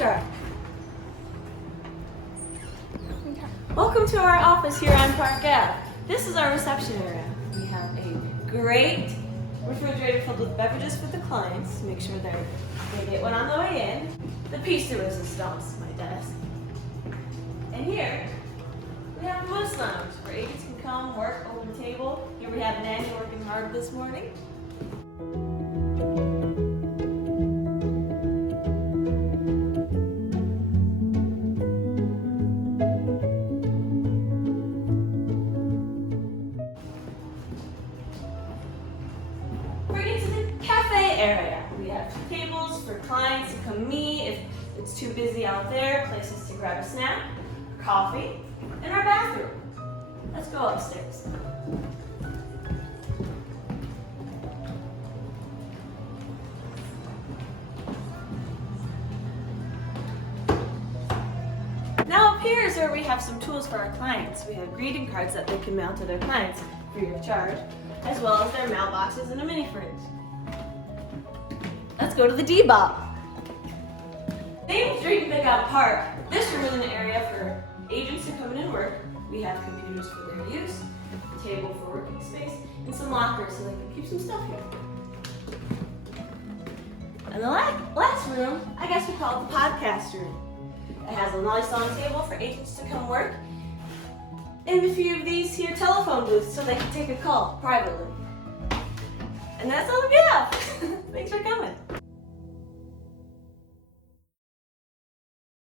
NORCHAR. Welcome to our office here on Park Ave. This is our reception area. We have a great refrigerator filled with beverages for the clients. Make sure they get one on the way in. The pizza is installed to my desk. And here, we have a moose lounge where agents can come work over the table. Here we have Nanny working hard this morning. Bring it to the cafe area. We have tables for clients to come meet if it's too busy out there, places to grab a snack, coffee, and our bathroom. Let's go upstairs. Now up here is where we have some tools for our clients. We have greeting cards that they can mail to their clients free of charge, as well as their mailboxes and a mini fridge. Let's go to the D-Bop. Named Drink Pickup Park. This room is an area for agents to come in and work. We have computers for their use, a table for working space, and some lockers so they can keep some stuff here. And the last room, I guess we call it the podcast room. It has a nice long table for agents to come work, and a few of these here telephone booths so they can take a call privately. And that's all we have. Thanks for coming.